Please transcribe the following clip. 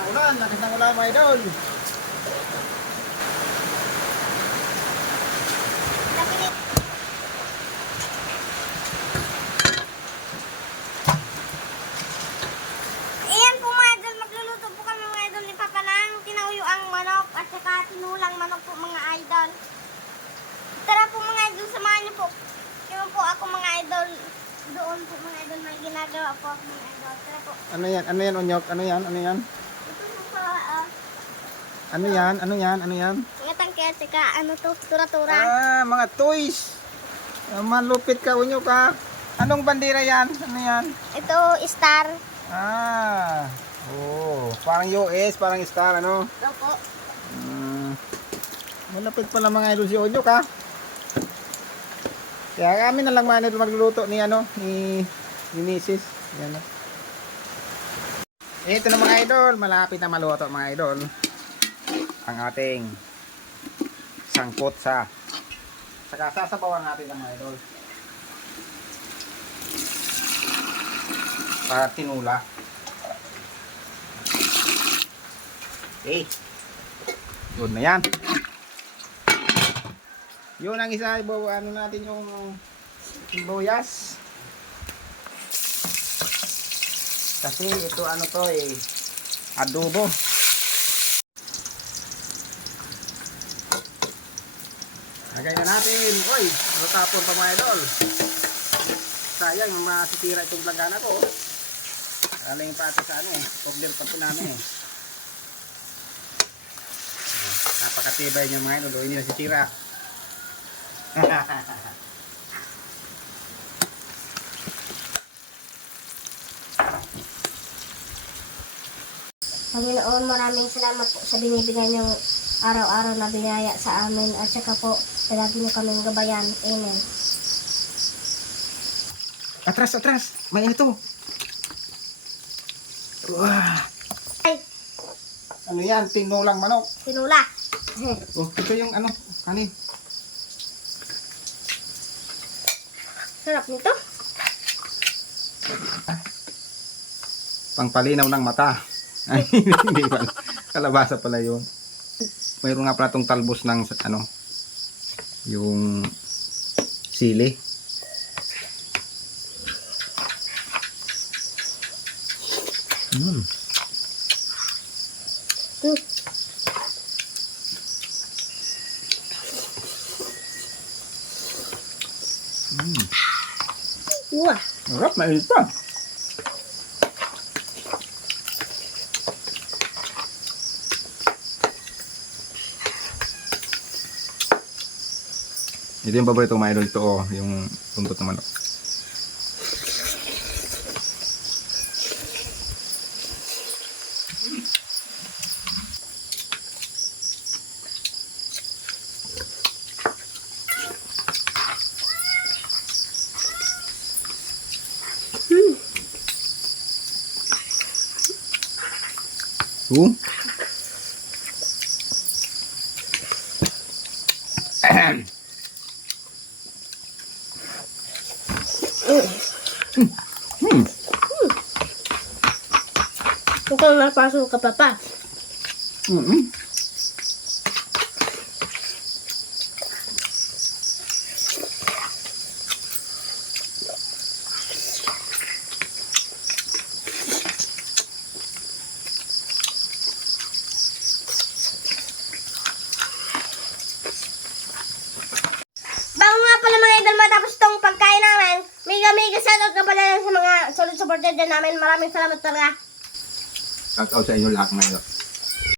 ng ulan. Lakas ng ulan mga idol. Ayan po mga idol, magluluto po kami mga idol ni Papa ng tinuyuang manok at saka tinulang manok po mga idol. Tara po mga idol, samahan niyo po. Kaya po ako mga idol. Doon po mga idol, may ginagawa po ako mga idol. Tara po. Ano yan? Ano yan, Onyok? Ano yan? Ano yan? Ito po po, Ano yan? Ano yan? Ano yan? mga tangke at saka ano to, tura-tura. Ah, mga toys. Malupit ka, Onyok ha. Anong bandera yan? Ano yan? Ito, star. Ah, oh, parang US, parang star, ano? Ito po. Malapit pala mga idol si Onyok ha. Kaya kami na lang mga idol magluluto ni ano, ni Mrs. Yan na. Ito na mga idol, malapit na maluto mga idol. Ang ating sangkot sa saka sasabawan natin ng mga idol. Para tinula. Okay. Yun na yan. Yun ang isa, ano natin yung sibuyas. Kasi ito ano to adobo. Lagay na natin. Uy, natapon pa mga idol. Sayang, masisira itong langgana ko. Aling pati sa ano problem pa po namin napakatibay niya mga idol, hindi nasisira. Panginoon, maraming salamat po sa binibigay niyong araw-araw na biyaya sa amin at saka po palagi niyo kaming gabayan. Amen. Atras, atras. May ito. Wah. Ay, Ano yan? Tinulang manok. tinula. Oh, ito yung ano, kanin. Sarap nito. Pangpalinaw ng mata. Ay, hindi pala. Kalabasa pala yun. Mayroon nga pala itong talbos ng ano, yung sili. Mm. Wah. Sarap, mainit pa. Ito yung paborito mga idol ito, yung tuntot ng manok. Mukhang napasok ka pa pa. Bago nga pala mga idol matapos itong pagkain namin, mega shoutout ka pala sa mga solid supporter din namin. Maraming salamat talaga. Shout out sa inyo lahat mga idol.